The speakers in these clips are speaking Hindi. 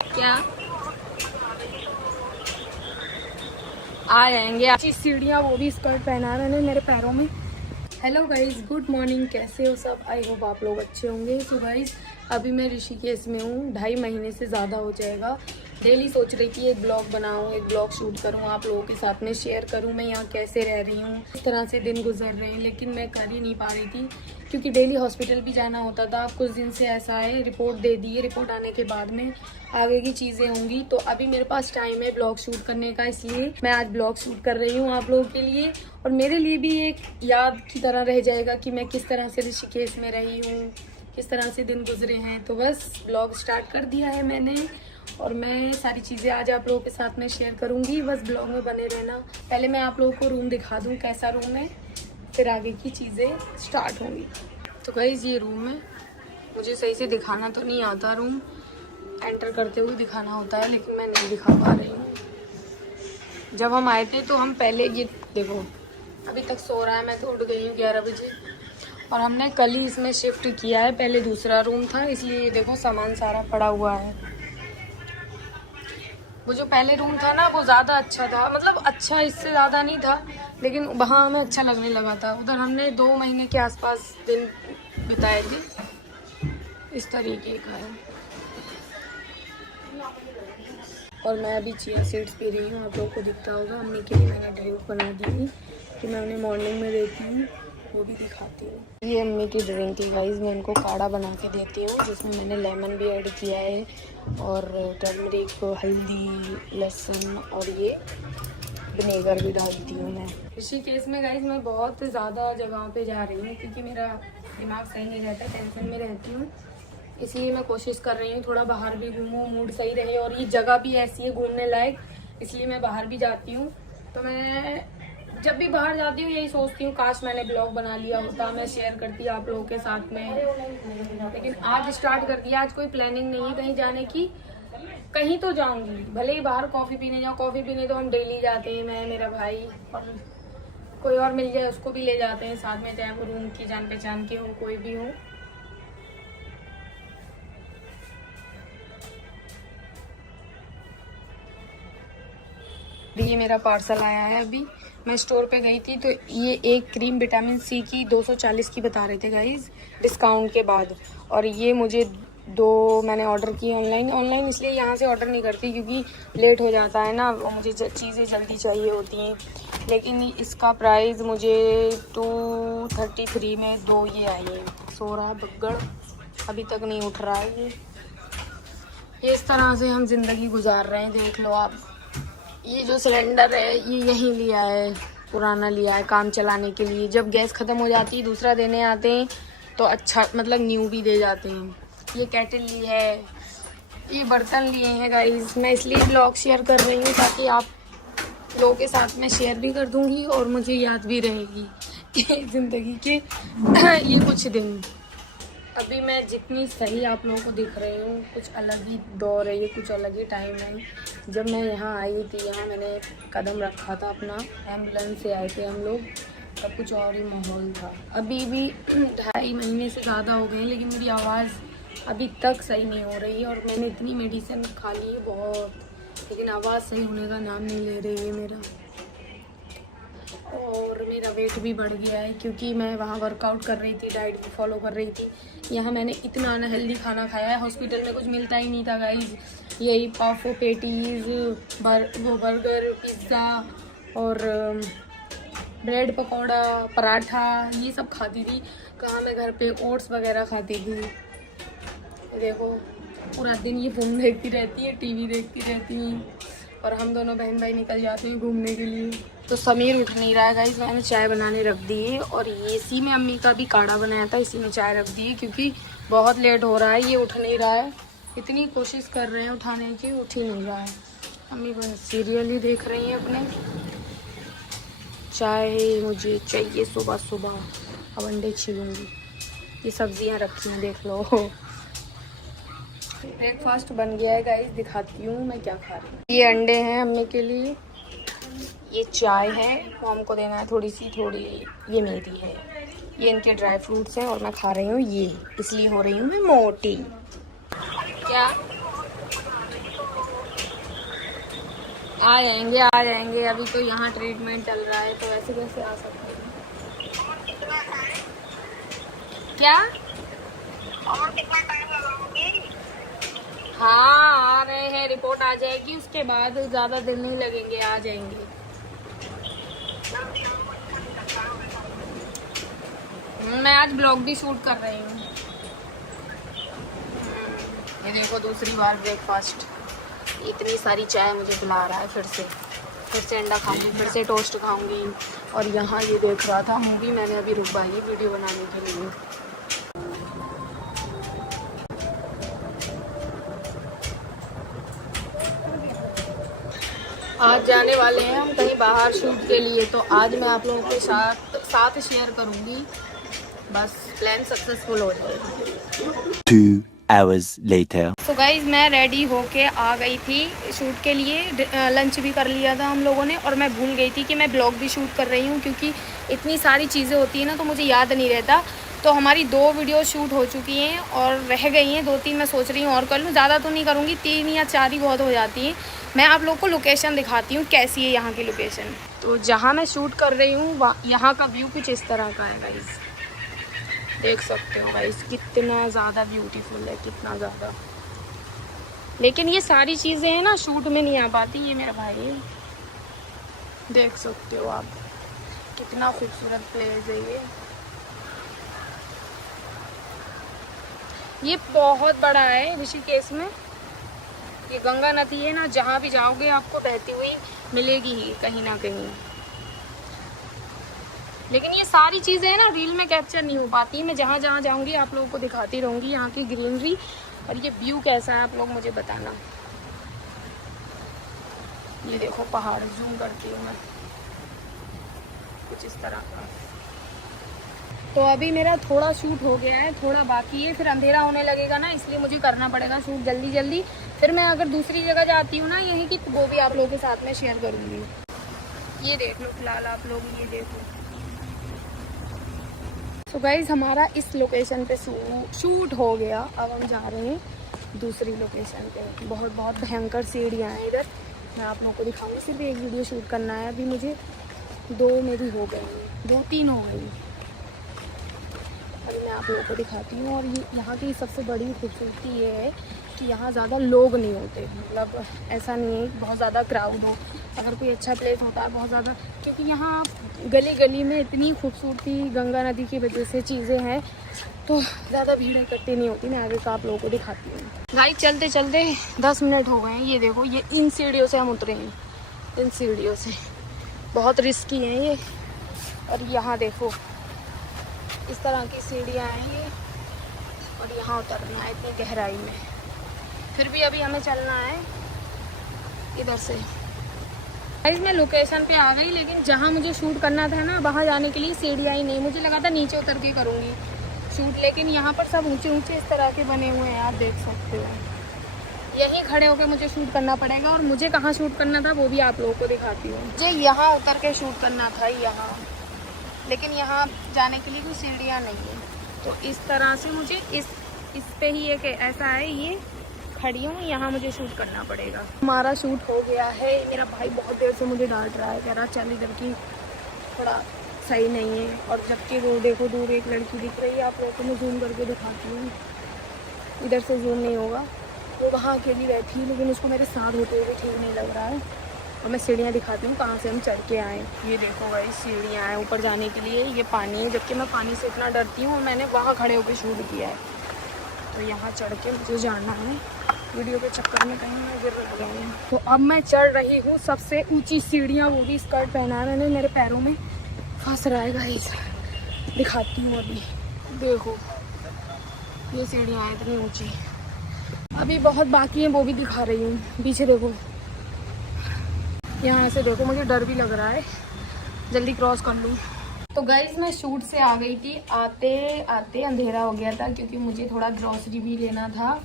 क्या आ जाएंगे अच्छी सीढ़ियाँ, वो भी स्कर्ट पहना रहे हैं मेरे पैरों में। हेलो गाइज, गुड मॉर्निंग, कैसे हो सब? आई होप आप लोग अच्छे होंगे। सो गाइज, अभी मैं ऋषिकेश में हूँ, 2.5 महीने से ज़्यादा हो जाएगा। डेली सोच रही थी एक ब्लॉग बनाऊँ, एक ब्लॉग शूट करूँ, आप लोगों के साथ में शेयर करूँ मैं यहाँ कैसे रह रही हूँ, इस तरह से दिन गुजर रहे हैं। लेकिन मैं कर ही नहीं पा रही थी क्योंकि डेली हॉस्पिटल भी जाना होता था। कुछ दिन से ऐसा है, रिपोर्ट दे दी है, रिपोर्ट आने के बाद में आगे की चीज़ें होंगी। तो अभी मेरे पास टाइम है ब्लॉग शूट करने का, इसलिए मैं आज ब्लॉग शूट कर रही हूँ आप लोगों के लिए। और मेरे लिए भी एक याद की तरह रह जाएगा कि मैं किस तरह से ऋषिकेश में रही हूँ, किस तरह से दिन गुजरे हैं। तो बस ब्लॉग स्टार्ट कर दिया है मैंने और मैं सारी चीज़ें आज आप लोगों के साथ में शेयर करूँगी। बस ब्लॉग में बने रहना। पहले मैं आप लोगों को रूम दिखा दूँ कैसा रूम है, फिर आगे की चीज़ें स्टार्ट होंगी। तो गाइस, ये रूम है। मुझे सही से दिखाना तो नहीं आता, रूम एंटर करते हुए दिखाना होता है, लेकिन मैं नहीं दिखा पा रही हूँ। जब हम आए थे तो हम पहले, ये देखो अभी तक सो रहा है, मैं तो उठ गई हूँ 11 बजे। और हमने कल ही इसमें शिफ्ट किया है, पहले दूसरा रूम था, इसलिए ये देखो सामान सारा पड़ा हुआ है। वो जो पहले रूम था ना, वो ज़्यादा अच्छा था, मतलब अच्छा इससे ज़्यादा नहीं था, लेकिन वहाँ हमें अच्छा लगने लगा था। उधर हमने 2 महीने के आसपास दिन बिताए थे। इस तरीके का है। और मैं अभी चिया सीड्स पी रही हूँ, आप लोगों को दिखता होगा। अम्मी के लिए मैंने ड्रिंक बना दी कि मैं उन्हें मॉर्निंग में देती हूँ, वो भी दिखाती हूँ। ये अम्मी की ड्रिंक थी गाइस, मैं उनको काढ़ा बना के देती हूँ, जिसमें मैंने लेमन भी ऐड किया है और टर्मरिक, हल्दी, लहसुन और ये विनेगर भी डालती हूँ मैं। ऋषिकेश में गाइस मैं बहुत ज़्यादा जगहों पे जा रही हूँ क्योंकि मेरा दिमाग सही नहीं रहता, टेंशन में रहती हूँ, इसलिए मैं कोशिश कर रही हूँ थोड़ा बाहर भी घूमूँ, मूड सही रहे। और ये जगह भी ऐसी है घूमने लायक, इसलिए मैं बाहर भी जाती हूँ। तो मैं जब भी बाहर जाती हूँ यही सोचती हूँ, काश मैंने ब्लॉग बना लिया होता, मैं शेयर करती आप लोगों के साथ में। लेकिन आज स्टार्ट कर दिया, आज कोई प्लानिंग नहीं है कहीं जाने की। कहीं तो जाऊंगी, भले ही बाहर कॉफ़ी पीने जाऊँ। कॉफ़ी पीने तो हम डेली जाते हैं, मैं, मेरा भाई और कोई और मिल जाए उसको भी ले जाते हैं साथ में, चाहे वो रूम की जान पहचान के हो, कोई भी हो। ये मेरा पार्सल आया है। अभी मैं स्टोर पे गई थी तो ये एक क्रीम विटामिन सी की 240 की बता रहे थे गाइज, डिस्काउंट के बाद। और ये मुझे 2 मैंने ऑर्डर की ऑनलाइन इसलिए यहाँ से ऑर्डर नहीं करती क्योंकि लेट हो जाता है ना, मुझे चीज़ें जल्दी चाहिए होती हैं। लेकिन इसका प्राइस मुझे 233 में 2 ये आई है। सो रहा है बग्गड़, अभी तक नहीं उठ रहा है ये। इस तरह से हम जिंदगी गुजार रहे हैं, देख लो आप। ये जो सिलेंडर है ये यहीं लिया है, पुराना लिया है काम चलाने के लिए। जब गैस ख़त्म हो जाती है दूसरा देने आते हैं तो अच्छा, मतलब न्यू भी दे जाते हैं। ये केटल ली है, ये बर्तन लिए हैं गाइस। मैं इसलिए ब्लॉग शेयर कर रही हूँ ताकि आप लोगों के साथ में शेयर भी कर दूँगी और मुझे याद भी रहेगी ज़िंदगी के ये कुछ दिन। अभी मैं जितनी सही आप लोगों को दिख रही हूँ, कुछ अलग ही दौर है ये, कुछ अलग ही टाइम है। जब मैं यहाँ आई थी, यहाँ मैंने कदम रखा था अपना, एम्बुलेंस से आए थे हम लोग, तब कुछ और ही माहौल था। अभी भी 2.5 महीने से ज़्यादा हो गए, लेकिन मेरी आवाज़ अभी तक सही नहीं हो रही है। और मैंने इतनी मेडिसिन खा ली है बहुत, लेकिन आवाज़ सही होने का नाम नहीं ले रही है मेरा। और मेरा वेट भी बढ़ गया है क्योंकि मैं वहाँ वर्कआउट कर रही थी, डाइट भी फॉलो कर रही थी। यहाँ मैंने इतना अनहेल्दी खाना खाया है, हॉस्पिटल में कुछ मिलता ही नहीं था गाइज। यही पाफो, पेटीज़, वो बर्गर, पिज़्ज़ा और ब्रेड पकौड़ा, पराठा, ये सब खाती थी। कहाँ मैं घर पे ओट्स वगैरह खाती थी। देखो पूरा दिन ये फ़ोन देखती रहती है, टीवी देखती रहती हैं, और हम दोनों बहन भाई निकल जाते हैं घूमने के लिए। तो समीर उठ नहीं रहा है गाइस, मैंने चाय बनाने रख दी है। और ये इसी में अम्मी का भी काढ़ा बनाया था, इसी में चाय रख दी है क्योंकि बहुत लेट हो रहा है, ये उठ नहीं रहा है। इतनी कोशिश कर रहे हैं उठाने की, उठ ही नहीं रहा है। अम्मी बस सीरियल ही देख रही हैं अपने। चाय मुझे चाहिए सुबह सुबह, अब अंडे छीलूँगी। ये सब्जियाँ रखी हैं देख लो। ब्रेकफास्ट बन गया है गाइस, दिखाती हूँ मैं क्या खा रही हूँ। ये अंडे हैं अम्मी के लिए, ये चाय है, मॉम को देना है थोड़ी सी, थोड़ी ये मेरी है। ये इनके ड्राई फ्रूट्स हैं और मैं खा रही हूँ ये, इसलिए हो रही हूँ मैं मोटी। क्या आ जाएंगे। अभी तो यहाँ ट्रीटमेंट चल रहा है, तो ऐसे कैसे आ सकते हैं? क्या? और कितना टाइम लगाओगी? हाँ, आ रहे हैं, रिपोर्ट आ जाएगी उसके बाद, ज़्यादा दिन नहीं लगेंगे, आ जाएंगे। मैं आज ब्लॉग भी शूट कर रही हूँ। ये देखो दूसरी बार ब्रेकफास्ट, इतनी सारी चाय मुझे पिला रहा है। फिर से अंडा खाऊंगी, फिर से टोस्ट खाऊंगी। और यहाँ ये देख रहा था मूवी, मैंने अभी रुकवाई वीडियो बनाने के लिए। आज जाने वाले हैं हम कहीं बाहर शूट के लिए, तो आज मैं आप लोगों के साथ शेयर करूंगी, बस प्लान सक्सेसफुल हो जाएगा। 2 hours later. तो गाइज मैं रेडी होके आ गई थी शूट के लिए। लंच भी कर लिया था हम लोगों ने, और मैं भूल गई थी कि मैं ब्लॉग भी शूट कर रही हूँ, क्योंकि इतनी सारी चीज़ें होती हैं ना, तो मुझे याद नहीं रहता। तो हमारी 2 वीडियो शूट हो चुकी हैं और रह गई हैं 2-3। मैं सोच रही हूँ और कर लूँ, ज़्यादा तो नहीं करूँगी, 3 या 4 ही बहुत हो जाती हैं। मैं आप लोग को लोकेशन दिखाती हूँ कैसी है यहाँ की लोकेशन। तो जहाँ मैं शूट कर रही हूँ यहाँ का व्यू कुछ इस तरह का है गाइज, देख सकते हो गाइस, कितना ज़्यादा ब्यूटीफुल है, कितना ज़्यादा। लेकिन ये सारी चीज़ें हैं ना शूट में नहीं आ पाती। ये मेरा भाई है, देख सकते हो आप, कितना खूबसूरत प्लेस है ये बहुत बड़ा है ऋषिकेश में। ये गंगा नदी है ना, जहाँ भी जाओगे आपको बहती हुई मिलेगी ही कहीं ना कहीं। लेकिन ये सारी चीज़ें हैं ना रील में कैप्चर नहीं हो पाती। मैं जहाँ जहाँ जाऊँगी आप लोगों को दिखाती रहूँगी यहाँ की ग्रीनरी, और ये व्यू कैसा है आप लोग मुझे बताना। ये देखो पहाड़, जूम करती हूँ मैं, कुछ इस तरह का। तो अभी मेरा थोड़ा शूट हो गया है, थोड़ा बाकी है, फिर अंधेरा होने लगेगा ना, इसलिए मुझे करना पड़ेगा शूट जल्दी जल्दी। फिर मैं अगर दूसरी जगह जाती हूँ ना यहीं की, तो वो भी आप लोगों के साथ में शेयर करूँगी। ये देख लो फिलहाल आप लोग, ये देखो। तो गाइज हमारा इस लोकेशन पे शूट हो गया। अब हम जा रहे हैं दूसरी लोकेशन पे। बहुत भयंकर सीढ़ियाँ हैं इधर, मैं आप लोगों को दिखाऊंगी। सिर्फ एक वीडियो शूट करना है, अभी मुझे 2 मेरी हो गई, 2-3 हो गई। अभी मैं आप लोगों को दिखाती हूँ। और ये यहाँ की सबसे बड़ी खूबसूरती ये है कि यहाँ ज़्यादा लोग नहीं होते, मतलब ऐसा नहीं है बहुत ज़्यादा क्राउड हो। अगर कोई अच्छा प्लेस होता है बहुत ज़्यादा, क्योंकि यहाँ गली गली में इतनी खूबसूरती गंगा नदी की वजह से चीज़ें हैं, तो ज़्यादा भीड़ इकट्ठी नहीं होती। मैं आगे का आप लोगों को दिखाती हूँ। भाई चलते चलते 10 मिनट हो गए हैं। ये देखो, ये इन सीढ़ियों से हम उतरे हैं, इन सीढ़ियों से, बहुत रिस्की हैं ये। और यहाँ देखो इस तरह की सीढ़ियाँ हैं ये, और यहाँ उतरना है इतनी गहराई में। फिर भी अभी हमें चलना है इधर से। गाइस मैं लोकेशन पे आ गई, लेकिन जहाँ मुझे शूट करना था ना वहाँ जाने के लिए सीढ़ियाँ ही नहीं। मुझे लगा था नीचे उतर के करूँगी शूट, लेकिन यहाँ पर सब ऊंचे ऊंचे इस तरह के बने हुए हैं, आप देख सकते हो। यहीं खड़े होकर मुझे शूट करना पड़ेगा, और मुझे कहाँ शूट करना था वो भी आप लोगों को दिखाती हूँ। मुझे यहाँ उतर के शूट करना था यहाँ, लेकिन यहाँ जाने के लिए कोई सीढ़ियाँ नहीं है। तो इस तरह से मुझे इस पे ही एक ऐसा है, ये खड़ी हूँ, यहाँ मुझे शूट करना पड़ेगा। हमारा शूट हो गया है। मेरा भाई बहुत देर से मुझे डांट रहा है, कह रहा चल इधर की थोड़ा सही नहीं है। और जबकि वो देखो दूर एक लड़की दिख रही है, आप लोगों को मैं जूम करके दिखाती हूँ। इधर से जूम नहीं होगा, वो वहाँ अकेली बैठी है, लेकिन उसको मेरे साथ होते हुए ठीक नहीं लग रहा है। और मैं सीढ़ियाँ दिखाती हूँ कहाँ से हम चढ़ के आए। ये देखो भाई सीढ़ियाँ हैं ऊपर जाने के लिए, ये पानी है, जबकि मैं पानी से इतना डरती हूँ और मैंने वहाँ खड़े होकर शूट किया है। तो यहाँ चढ़ के मुझे जाना है, वीडियो के चक्कर में कहीं मैं गिर ना जाऊँ। तो अब मैं चढ़ रही हूँ सबसे ऊंची सीढ़ियाँ, वो भी स्कर्ट पहना है मैंने, मेरे पैरों में फंस रहा है गाइस। दिखाती हूँ अभी, देखो ये सीढ़ियाँ हैं इतनी ऊंची। अभी बहुत बाकी हैं, वो भी दिखा रही हूँ। पीछे देखो, यहाँ से देखो, मुझे डर भी लग रहा है, जल्दी क्रॉस कर लूँ। तो गाइस मैं शूट से आ गई थी, आते आते अंधेरा हो गया था, क्योंकि मुझे थोड़ा ग्रॉसरी भी लेना था।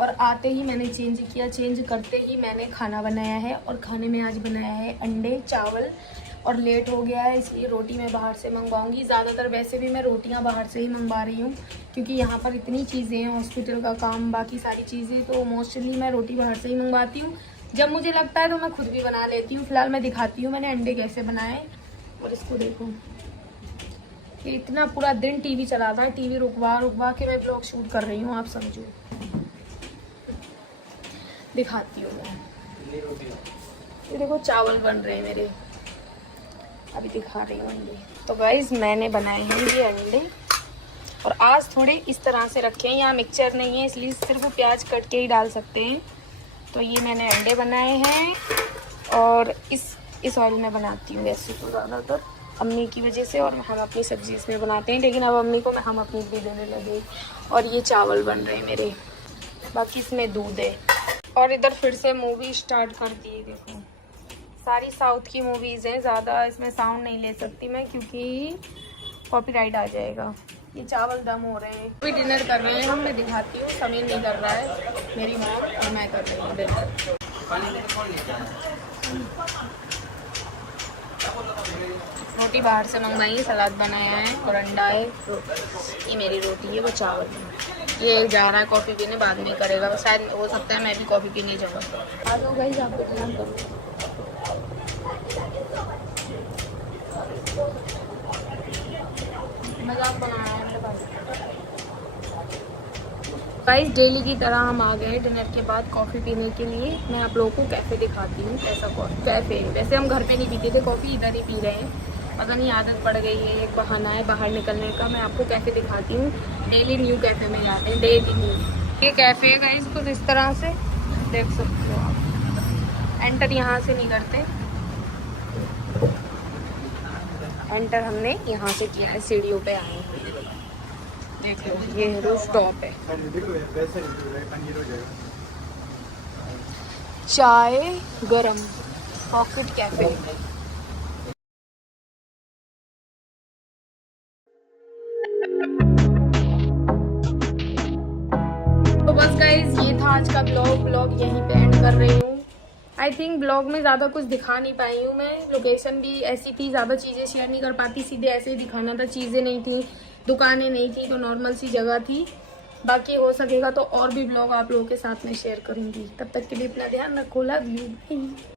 और आते ही मैंने चेंज किया, चेंज करते ही मैंने खाना बनाया है। और खाने में आज बनाया है अंडे चावल, और लेट हो गया है इसलिए रोटी मैं बाहर से मंगवाऊंगी। ज़्यादातर वैसे भी मैं रोटियां बाहर से ही मंगवा रही हूँ, क्योंकि यहाँ पर इतनी चीज़ें हैं, हॉस्पिटल का काम, बाकी सारी चीज़ें, तो मोस्टली मैं रोटी बाहर से ही मंगवाती हूँ। जब मुझे लगता है तो मैं खुद भी बना लेती हूँ। फिलहाल मैं दिखाती हूँ मैंने अंडे कैसे बनाए। और इसको देखो, ये इतना पूरा दिन टीवी चलाता है, टीवी रुकवा रुकवा के मैं ब्लॉग शूट कर रही हूँ, आप समझो। दिखाती हूँ मैं। ये देखो चावल बन रहे हैं मेरे, अभी दिखा रही हूँ अंडे। तो गाइज मैंने बनाए हैं ये अंडे, और आज थोड़े इस तरह से रखे हैं। यहाँ मिक्सचर नहीं है इसलिए सिर्फ प्याज कट के ही डाल सकते हैं। तो ये मैंने अंडे बनाए हैं, और इस ऑयल में बनाती हूँ वैसे तो ज़्यादातर अम्मी की वजह से, और हम अपनी सब्जी इसमें बनाते हैं, लेकिन अब अम्मी को हम अपनी भी देने लगे। और ये चावल बन रहे हैं मेरे, बाकी इसमें दूध है। और इधर फिर से मूवी स्टार्ट कर दी। देखो सारी साउथ की मूवीज़ हैं, ज़्यादा इसमें साउंड नहीं ले सकती मैं क्योंकि कॉपीराइट आ जाएगा। ये चावल दम हो रहे हैं, अभी डिनर कर रहे हैं हम। मैं दिखाती हूँ, समीर नहीं कर रहा है, मेरी मॉम और मैं कर रही हूँ डिनर। रोटी बाहर से मंगवाई है, सलाद बनाया है और अंडा है। ये मेरी रोटी है, वो चावल है। ये जा रहा है कॉफ़ी पीने, बाद में करेगा, शायद हो सकता है मैं भी कॉफ़ी पीने जाऊँगा। आ जाओ गाइस, आपको ध्यान करो। मजाक बनाया है मेरे पास। गाइस डेली की तरह हम आ गए डिनर के बाद कॉफ़ी पीने के लिए। मैं आप लोगों को कैफ़े दिखाती हूँ, कैसा कैफ़े। वैसे हम घर पे नहीं पीते थे कॉफ़ी, इधर ही पी रहे हैं। पता नहीं आदत पड़ गई है, एक बहाना है बाहर निकलने का। मैं आपको कैफ़े दिखाती हूँ। डेली न्यू कैफ़े में जाते हैं, डेली न्यू। ये कैफ़े है गाइस, कुछ इस तरह से देख सकते हो आप। एंटर यहाँ से नहीं करते, एंटर हमने यहाँ से किया है, सीढ़ियों पे आए हैं। देख लो ये रूफ टॉप है। चाय गरम, पॉकेट कैफे। तो बस गाइज ये था आज का ब्लॉग यहीं पे एंड कर रही हूँ। आई थिंक ब्लॉग में ज़्यादा कुछ दिखा नहीं पाई हूँ मैं। लोकेशन भी ऐसी थी, ज़्यादा चीज़ें शेयर नहीं कर पाती, सीधे ऐसे ही दिखाना था। चीज़ें नहीं थी, दुकानें नहीं थी, तो नॉर्मल सी जगह थी। बाकी हो सकेगा तो और भी ब्लॉग आप लोगों के साथ में शेयर करूँगी। तब तक के लिए अपना ध्यान रखो, लव यू।